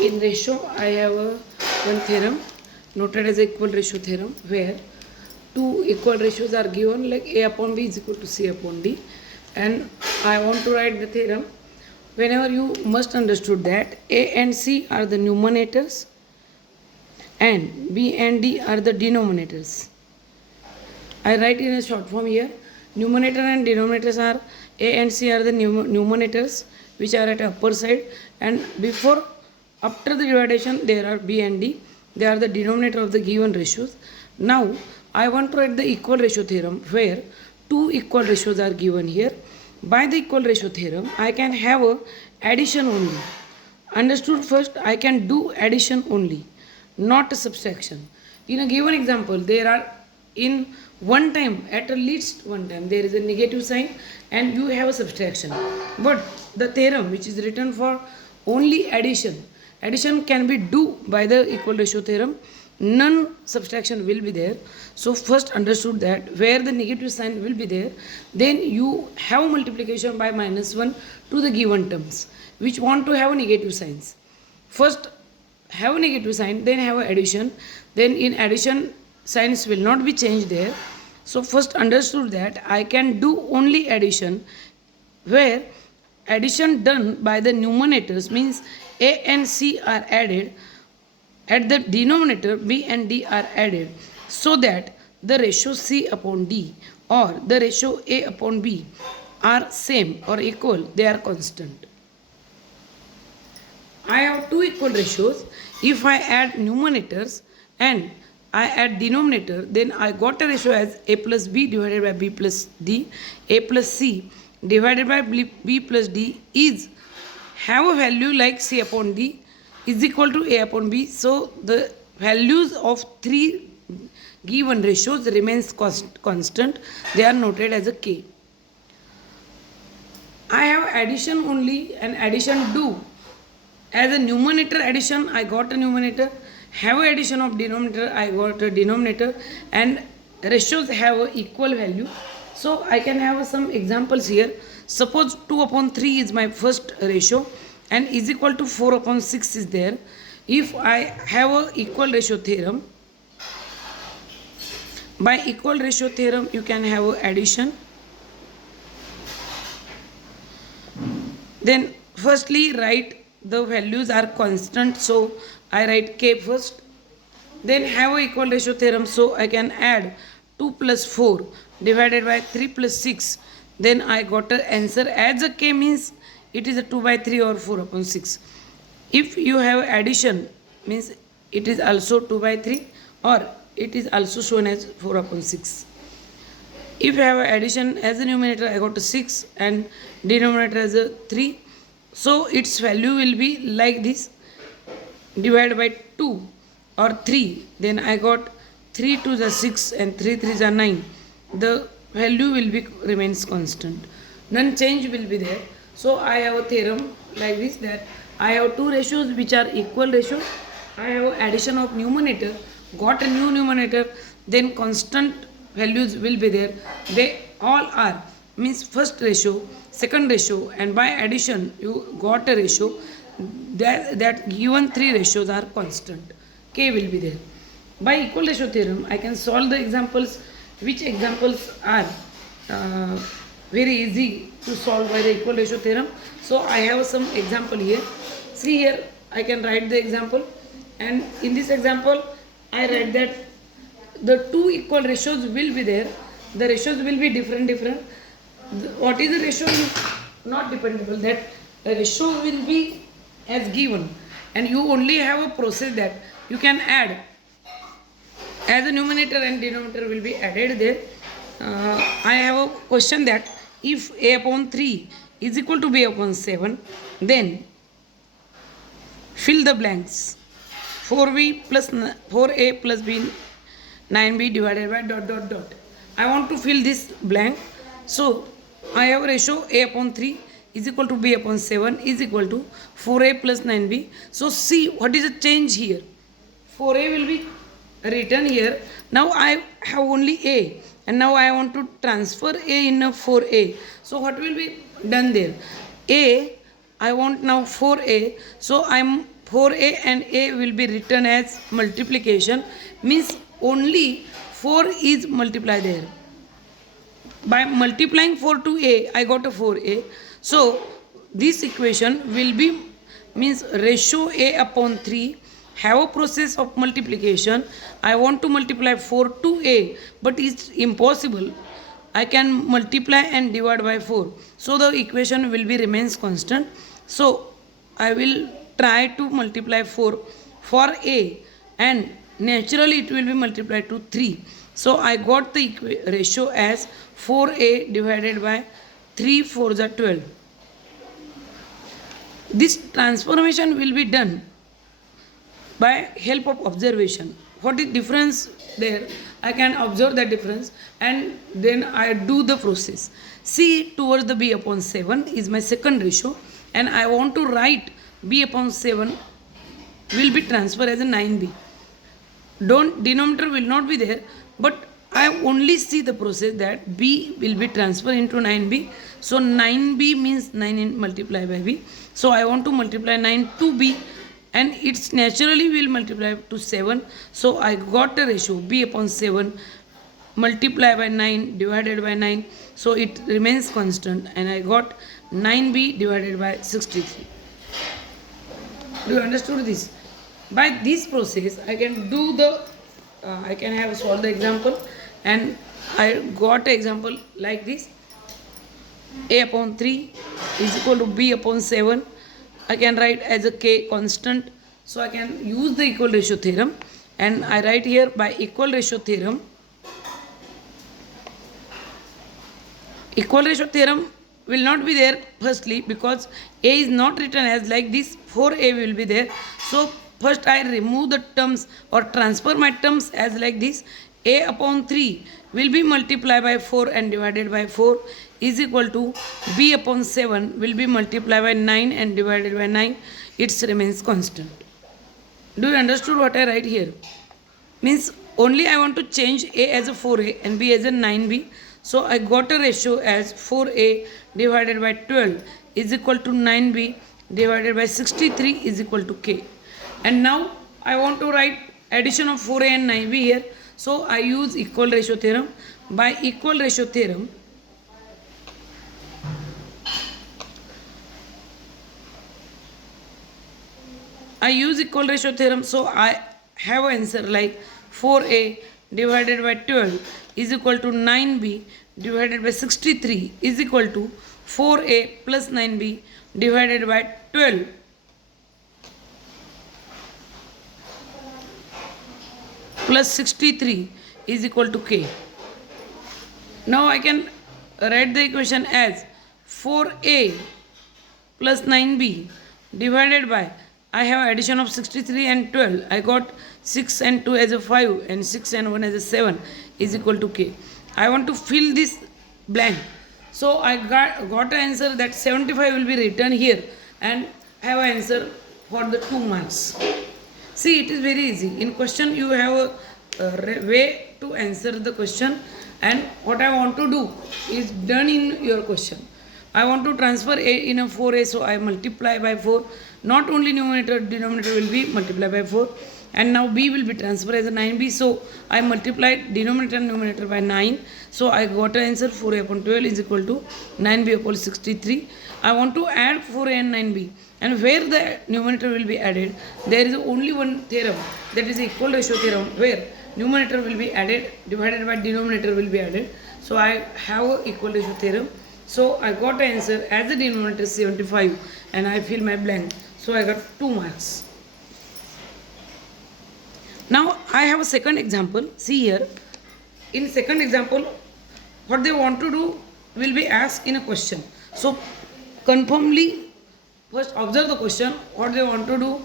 In ratio, I have one theorem noted as equal ratio theorem, where two equal ratios are given, like A upon B is equal to C upon D, and I want to write the theorem. Whenever you must understood that A and C are the numerators and B and D are the denominators. I write in a short form here. Numerator and denominators are A and C are the numerators which are at upper side, and after the division there are B and D. They are the denominator of the given ratios. Now I want to write the equal ratio theorem, where two equal ratios are given here. By the equal ratio theorem, I can have a addition only. Understood? First, I can do addition only, not a subtraction. In a given example, there are in one time, at least one time, there is a negative sign and you have a subtraction. But the theorem which is written for only addition can be do by the equal ratio theorem. None subtraction will be there. So first understood that where the negative sign will be there, then you have multiplication by -1 to the given terms which want to have negative signs. First have a negative sign, then have addition, then in addition signs will not be changed there. So first understood that I can do only addition, where addition done by the numerators means A and C are added, at the denominator B and D are added, so that the ratio C upon D or the ratio A upon B are same or equal, they are constant. I have two equal ratios. If I add numerators and I add denominator, then I got a ratio as A plus B divided by B plus D. A plus C divided by B plus D is have a value like C upon D is equal to A upon B. So the values of three given ratios remains constant. They are noted as a K. I have addition only, and addition do. As a numerator addition, I got a numerator. Have a addition of denominator, I got a denominator, and ratios have a equal value. So I can have some examples here. Suppose 2 upon 3 is my first ratio and is equal to 4 upon 6 is there. If I have a equal ratio theorem, by equal ratio theorem you can have a addition. Then firstly write the values are constant, so I write K first. Then have a equal ratio theorem, so I can add 2 plus 4 divided by 3 plus 6. Then I got an answer as a K means it is a 2 by 3 or 4 upon 6. If you have addition means it is also 2 by 3 or it is also shown as 4 upon 6. If you have addition as a numerator, I got a 6 and denominator as a 3. So its value will be like this, divided by 2 or 3. Then I got 3 to the 6 and 3 3s are 9. The value will be remains constant. None change will be there. So I have a theorem like this, that I have two ratios which are equal ratios. I have addition of numerator, got a new numerator, then constant values will be there. They all are means first ratio, second ratio, and by addition you got a ratio that given three ratios are constant. K will be there. By equal ratio theorem I can solve the examples, which examples are very easy to solve by the equal ratio theorem. So I have some example here. See here, I can write the example, and in this example I write that the two equal ratios will be there. The ratios will be different. What is the ratio is not dependable, that the ratio will be as given, and you only have a process that you can add as a numerator and denominator will be added there. I have a question that if A upon 3 is equal to B upon 7, then fill the blanks. 4A plus B 9B divided by ... I want to fill this blank. So I have a ratio A upon 3 is equal to B upon 7 is equal to 4A plus 9B. So see what is the change here. 4A will be written here. Now I have only A, and now I want to transfer A in a 4A. So what will be done there? A, I want now 4A. So 4a and a will be written as multiplication, means only 4 is multiplied there. By multiplying 4 to a, I got a 4a. So this equation will be means ratio a upon 3. Have a process of multiplication. I want to multiply 4 to a, but it's impossible. I can multiply and divide by 4. So the equation will be remains constant. So I will try to multiply 4 for a, and naturally it will be multiplied to 3. So I got the ratio as 4a divided by 3 4 is 12. This transformation will be done by help of observation. What is difference there? I can observe the difference and then I do the process. C towards the b upon 7 is my second ratio, and I want to write b upon 7 will be transferred as a 9b. Denominator will not be there, but I only see the process that b will be transferred into 9b. So 9b means 9 in multiply by b. So I want to multiply 9 to b, and it's naturally will multiply to 7. So I got a ratio b upon 7 multiply by 9 divided by 9. So it remains constant, and I got 9b divided by 63. Do you understood this? By this process I can do the I can have solved the example, and I got an example like this. A upon 3 is equal to b upon 7. I can write as a k constant. So I can use the equal ratio theorem, and I write here by equal ratio theorem. Equal ratio theorem will not be there firstly because a is not written as like this, 4a will be there. So first I remove the terms or transfer my terms as like this. A upon 3 will be multiplied by 4 and divided by 4 is equal to b upon 7 will be multiplied by 9 and divided by 9. It remains constant. Do you understood what I write here? Means only I want to change a as a 4a and b as a 9b. So I got a ratio as 4a divided by 12 is equal to 9b divided by 63 is equal to k. And now I want to write addition of 4a and 9b here. So I use equal ratio theorem. By equal ratio theorem, I use equal ratio theorem. So I have an answer like 4a divided by 12 is equal to 9b divided by 63 is equal to 4a plus 9b divided by 12 plus 63 is equal to k. Now I can write the equation as 4a plus 9b divided by, I have addition of 63 and 12. I got 6 and 2 as a 5 and 6 and 1 as a 7 is equal to k. I want to fill this blank. So I got an answer that 75 will be written here, and have an answer for the 2 marks. See, it is very easy. In question you have a way to answer the question, and what I want to do is done in your question. I want to transfer a in a 4a, so I multiply by 4. Not only numerator, denominator will be multiplied by 4. And now b will be transferred as a 9b. So I multiplied denominator and numerator by 9. So I got an answer 4a upon 12 is equal to 9b upon 63. I want to add 4a and 9b. And where the numerator will be added, there is only one theorem, that is equal ratio theorem, where numerator will be added divided by denominator will be added. So I have a equal ratio theorem. So I got an answer as the denominator 75, and I fill my blank. So I got 2 marks. Now I have a second example. See here. In second example, what they want to do will be asked in a question. So conformly, first observe the question, what they want to do,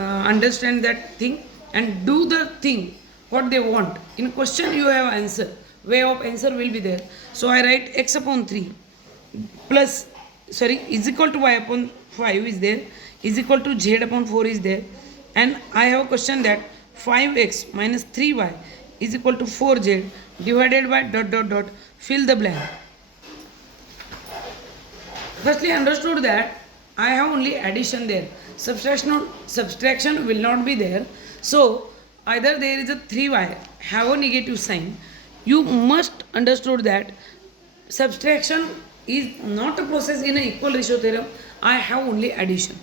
understand that thing, and do the thing what they want. In question you have answer. Way of answer will be there. So I write x upon 3 plus, is equal to y upon 5 is there, is equal to z upon 4 is there. And I have a question that 5x minus 3y is equal to 4z divided by ... fill the blank. Firstly, understood that I have only addition there. Subtraction will not be there. So either there is a 3y have a negative sign. You must understood that subtraction is not a process in an equal ratio theorem. I have only addition.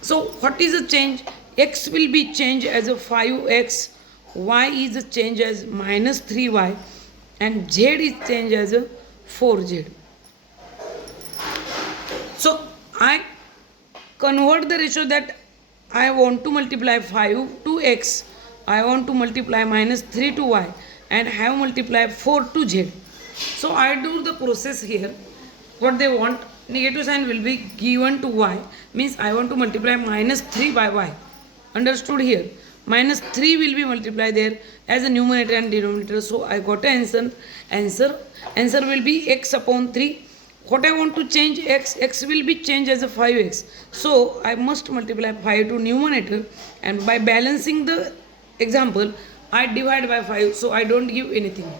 So what is the change? X will be changed as a 5x, y is a change as minus 3y, and z is changed as a 4z. So I convert the ratio that I want to multiply 5 to x, I want to multiply minus 3 to y, and have multiplied 4 to z. So I do the process here. What they want, negative sign will be given to y, means I want to multiply minus 3 by y. Understood here? Minus 3 will be multiplied there as a numerator and denominator. So I got an answer will be x upon 3. What I want to change x will be changed as a 5x. So I must multiply 5 to numerator, and by balancing the example I divide by 5, so I don't give anything.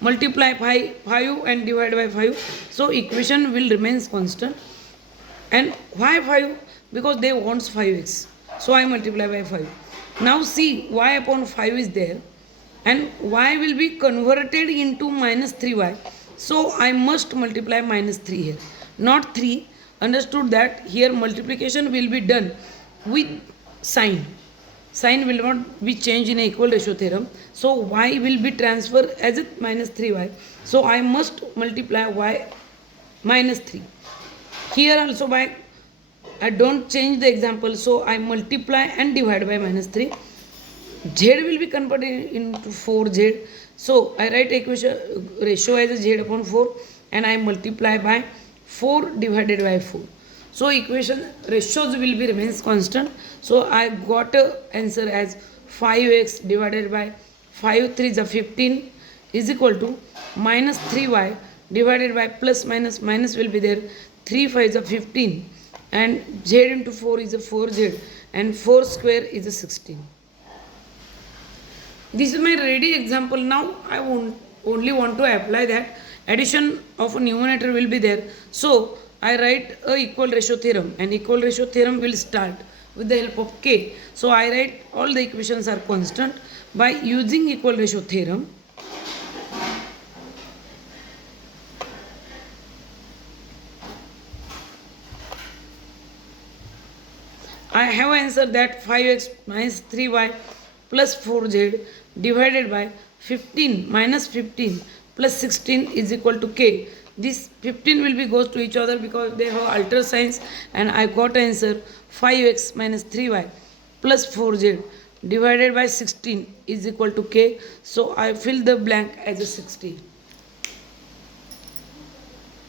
Multiply 5 and divide by 5, so equation will remain constant. And why 5? Because they want 5x, so I multiply by 5. Now see, y upon 5 is there, and y will be converted into minus 3y, so I must multiply minus 3 here, not 3. Understood that here multiplication will be done with sign. Sign will not be changed in a equal ratio theorem. So y will be transferred as a minus 3y. So I must multiply y minus 3. Here also by I don't change the example, so I multiply and divide by minus 3. Z will be converted into 4z. So I write equation ratio as a z upon 4, and I multiply by 4 divided by 4. So equation ratios will be remains constant. So I got a answer as 5x divided by 5 3 is 15 is equal to minus 3y divided by plus minus will be there, 3 5 is 15, and z into 4 is a 4z, and 4 square is a 16. This is my ready example. Now I only want to apply that. Addition of a numerator will be there. So I write a equal ratio theorem, and equal ratio theorem will start with the help of k. So I write all the equations are constant. By using equal ratio theorem, I have answered that 5x minus 3y plus 4z divided by 15 minus 15 plus 16 is equal to k. This 15 will be goes to each other because they have alter signs, and I got answer 5x minus 3y plus 4z divided by 16 is equal to k. So I fill the blank as a 16.